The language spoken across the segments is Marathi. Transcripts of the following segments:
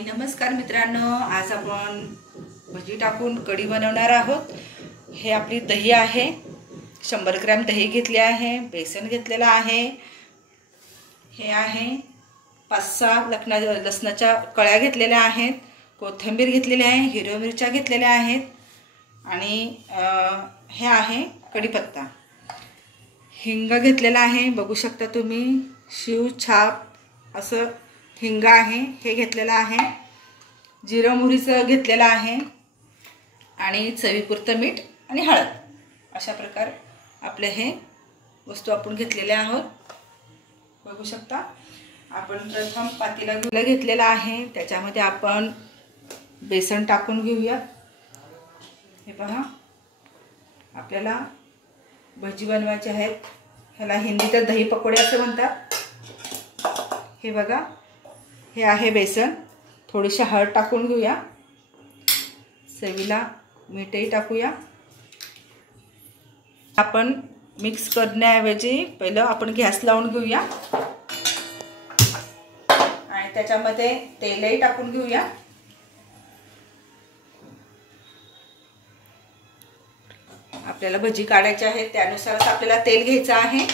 नमस्कार मित्रांनो, आज आपण भजी टाकून कढी बनवणार आहोत। हे आपली दही आहे, 100 ग्रॅम दही घेतले आहे, बेसन घेतलेला आहे, हे आहे 5-6 लसणाच्या कळ्या घेतलेल्या आहेत, कोथिंबीर घेतलेली आहे, हिरव्या मिरच्या घेतलेल्या आहेत आणि हे आहे कढीपत्ता, हिंग घेतलेला आहे। बघू शकता तुम्ही, शिव छाप असं हिंग आहे, हे घेतलेला आहे, जिरं मोहरीचं घेतलेला आहे आणि चवीपुरतं मीठ आणि हळद। अशा प्रकार आपले हे वस्तू आपण घेतलेले आहोत। बघू शकता, आपण प्रथम पातेला घेतलेला आहे, त्याच्यामध्ये आपण बेसन टाकून घेऊया। हे पहा, आपल्याला भजी बनवायचे आहेत, ह्याला हिंदीत दही पकोडे असे म्हणतात। हे बघा, हे आहे बेसन, थोडीशी हळद टाकून घेऊया, चवीला मीठही टाकूया। आपण मिक्स करण्याऐवजी पहिलं आपण गॅस लावून घेऊया आणि त्याच्यामध्ये तेलही टाकून घेऊया। आपल्याला भजी काढायची आहे, त्यानुसारच आपल्याला तेल घ्यायचं आहे।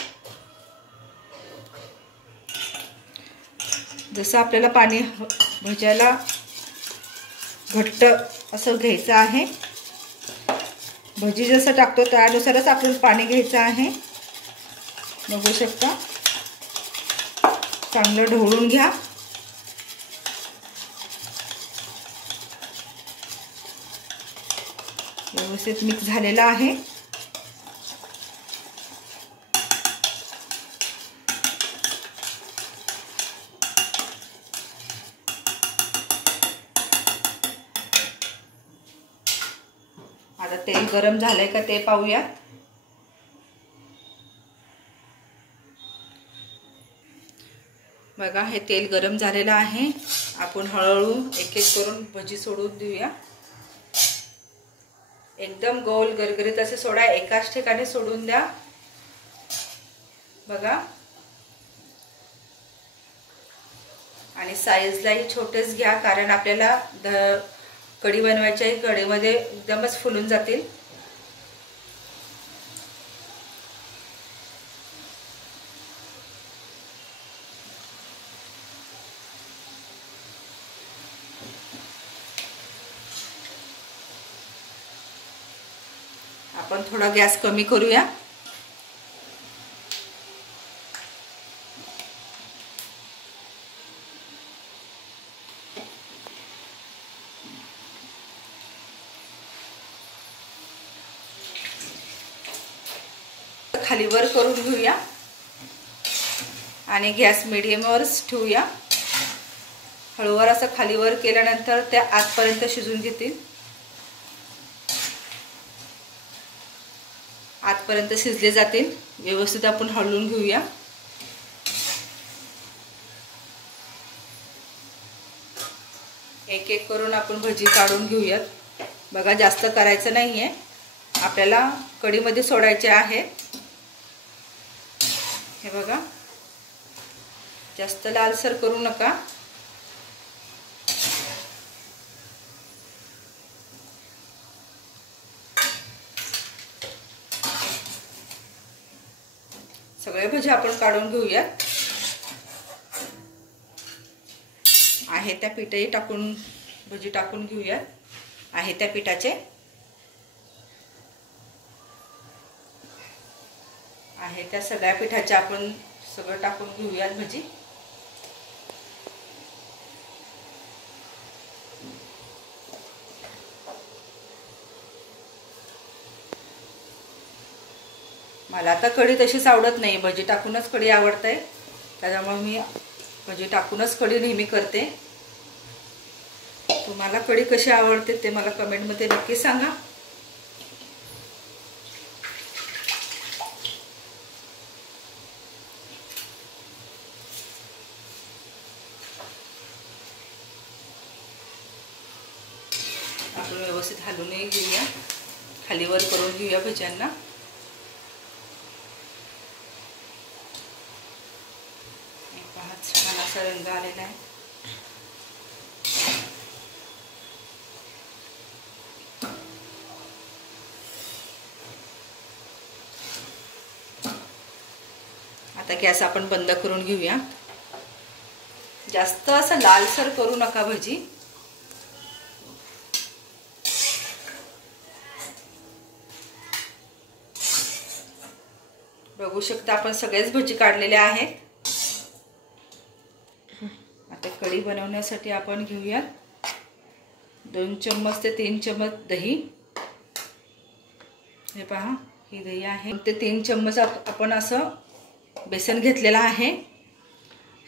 जसं आपल्याला पाणी भज्याला घट्ट असं घ्यायचं आहे, भजी जसं टाकतो त्यानुसारच आपल्याला पाणी घ्यायचं आहे। बघू शकता, चांगलं ढवळून घ्या। व्यवस्थित मिक्स झालेलं आहे। आता तेल गरम झालंय का ते पाहूया। बघा, हे तेल गरम झालेलं आहे, आपण हळूहळू एक एक करून भजी सोडून देऊया। एकदम गोल गरगरीत असे सोडा, एकाच ठिकाणी सोडून द्या। बघा, आणि साईजलाही छोटेच घ्या, कारण आपल्याला कढी बनवायची आहे, कढीमध्ये एकदमच फुलून जातील। आपण थोडा गॅस कमी करूया। खाली वर करून घेऊया आणि गॅस मीडियमवरच ठेवूया। हळूवार असं खाली वर केल्यानंतर त्या आतपर्यंत शिजून घेतील, आतपर्यंत शिजले जातील। व्यवस्थित आपण हलवून घेऊया। एक एक करून आपण भजी काढून घेऊयात। बघा, जास्त करायचं नाहीये, आपल्याला कढीमध्ये सोडायचे आहेत। हे बघा, जास्त लालसर करू नका। सगळे भजी आपण काढून घेऊयात। आहे त्या पिठाही टाकून भजी टाकून घेऊयात, आहे त्या पिठाचे आहे त्या सगळ्या पिठाचे आपण सगळं टाकून घेऊयात भजी। मला आता कढी तशीच आवडत नाही, भजी टाकूनच कढी आवडते, त्याच्यामुळे मी भजी टाकूनच कढी नेहमी करते। तुम्हाला कढी कशी आवडते ते मला कमेंटमध्ये नक्की सांगा। आपण व्यवस्थित हलवून घेऊया, खाली वर करून घेऊया भज्यांना। छान असा रंग आलेला आहे। आता गॅस आपण बंद करून घेऊया. जास्त असं लालसर करू नका भजी. बघू शकता आपण सगळेच भजी काढलेले आहेत. आता कढी बनवण्यासाठी आपण घेऊया 2 चम्मच ते 3 चम्मच दही. हे पहा, ही दही आहे. ते 3 चम्मच आपण असं बेसन घेतलेलं आहे.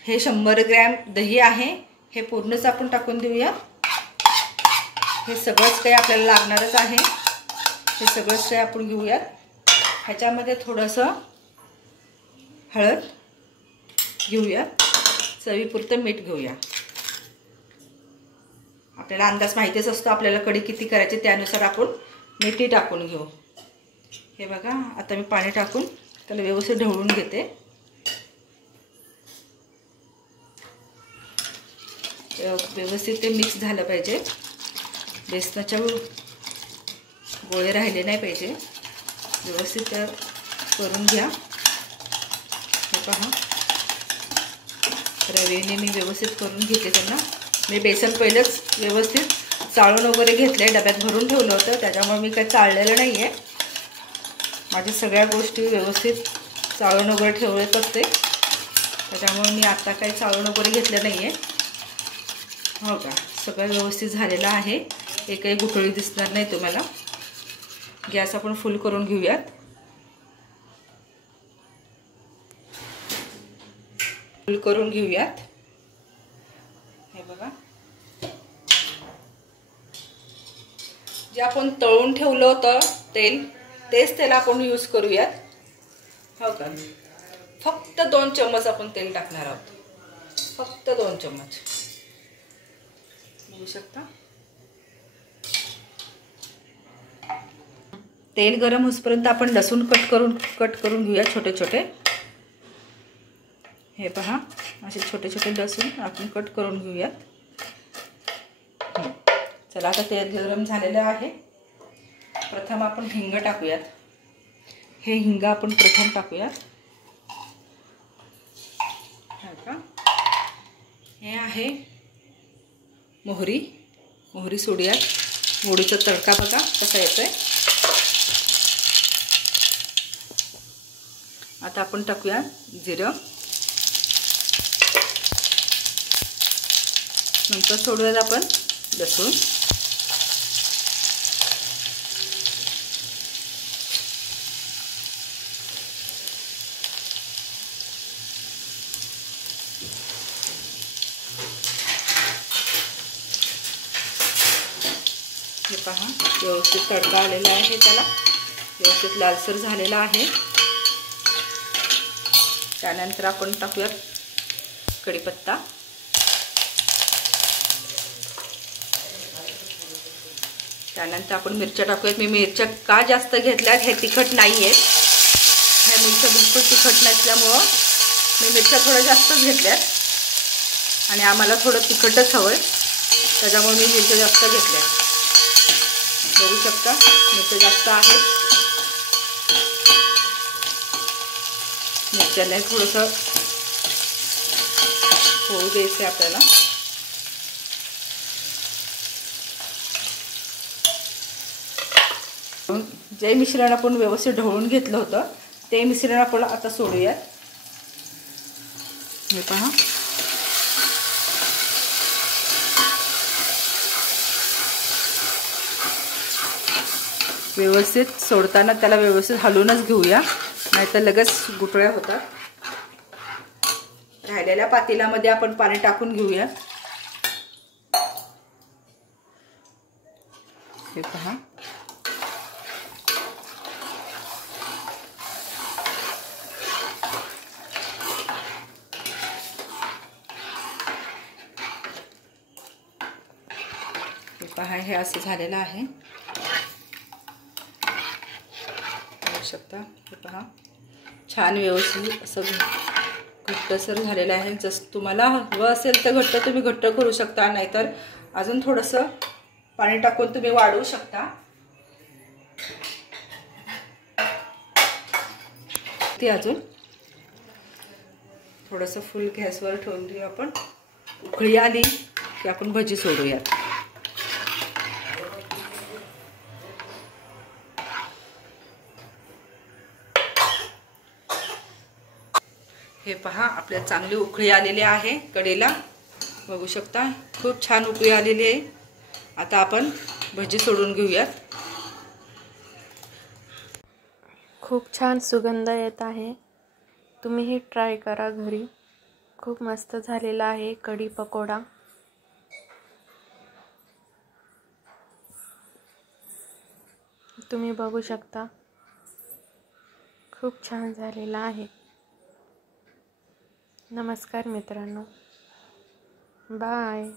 हे 100 ग्रॅम दही आहे. हे पूर्णच आपण टाकून देऊया. हे सगळंच काही आपल्याला लागणारच आहे. हे सगळंच काही आपण घेऊयात. ह्याच्यामध्ये थोडंसं हळद घेऊया, चवीपुरतं मीठ घेऊया. आपल्याला अंदाज माहितीच असतो आपल्याला कढी किती करायची, त्यानुसार आपण मीठही टाकून घेऊ. हे बघा, आता मी पाणी टाकून त्याला व्यवस्थित ढवळून घेते. व्यवस्थित ते मिक्स झालं पाहिजे. बेसनाच्या गोळे राहिले नाही पाहिजे. व्यवस्थित करून घ्या. हे पहा, रवेने मी व्यवस्थित करून घेते त्यांना. मी बेसन पहिलंच व्यवस्थित चाळून वगैरे घेतलंय, डब्यात भरून ठेवलं होतं, त्याच्यामुळे मी काही चाळलेलं नाही आहे. माझ्या सगळ्या गोष्टी व्यवस्थित चाळून वगैरे ठेवत असते, त्याच्यामुळे मी आता काही चाळून वगैरे घेतलं नाही आहे. हो का, सगळं व्यवस्थित झालेलं आहे. एकही गुठळी दिसणार नाही तुम्हाला. गॅस आपण फुल करून घेऊयात. फुल करून घेऊयात. हे बघा, जे आपण तळून ठेवलं होतं तेल, तेच तेल आपण यूज करूयात. हो का, फक्त 2 चम्मच आपण तेल टाकणार आहोत. फक्त 2 चम्मच. बघू शकता. तेल गरम होईपर्यंत आपण लसूण कट करून घेऊया छोटे छोटे. हे पहा, असे छोटे छोटे लसूण आपण कट करून घेऊयात. चला, आता तेल गरम झालेलं आहे. प्रथम आपण हिंग टाकूयात. हे हिंग आपण प्रथम टाकूयात. हे आहे मोहरी. मोहरी सोडूयात. मोहरीचा तडका बघा कसा येतोय. आता आपण टाकूया जिरं. नंतर सोडूयात आपण लसूण. हे पहा, व्यवस्थित तडका आलेला आहे. त्याला व्यवस्थित लालसर झालेला आहे. त्यानंतर आपण टाकूया कढीपत्ता. त्यानंतर आपण मिरच्या टाकूयात. मी मिरच्या का जास्त घेतल्यात, हे तिखट नाही आहेत. ह्या मिरच्या बिलकुल तिखट नसल्यामुळं मी मिरच्या थोड्या जास्तच घेतल्यात. आणि आम्हाला थोडं तिखटच हवं आहे, त्याच्यामुळे मी मिरच्या जास्त घेतल्यात. बघू शकता, मिरच्या जास्त आहेत. मिरच्याने थोडंसं होऊ द्यायचं आपल्याला. जे मिश्रण आपण व्यवस्थित ढवळून घेतलं होतं ते मिश्रण आपण आता सोडूयात. हे पहा, व्यवस्थित सोडताना त्याला व्यवस्थित हलवूनच घेऊया, नाहीतर लगेच गुठळ्या होतात. राहिलेल्या पातेल्यामध्ये आपण पाणी टाकून घेऊया. हे पहा, हे असं झालेलं आहे. बघू शकता. हे पहा, छान व्यवस्थित असं घट्टसर झालेलं आहे. जसं तुम्हाला हवं असेल तर घट्ट तुम्ही घट्ट करू शकता, नाहीतर अजून थोडंसं पाणी टाकून तुम्ही वाढवू शकता. ते अजून थोडंसं फुल गॅसवर ठेवून देऊ आपण. उकळी आली की आपण भजी सोडूयात. हे पहा, आपल्या चांगली उकळी आलेली आहे. कढईला बघू शकता, खूप छान उकळी आलेली आहे. आता आपण भजी सोडून घेऊयात. खूप छान सुगंध येत आहे. तुम्हीही ट्राय करा घरी. खूप मस्त झालेला आहे कढी पकोडा. तुम्ही बघू शकता, खूप छान झालेला आहे. नमस्कार मित्रांनो, बाय.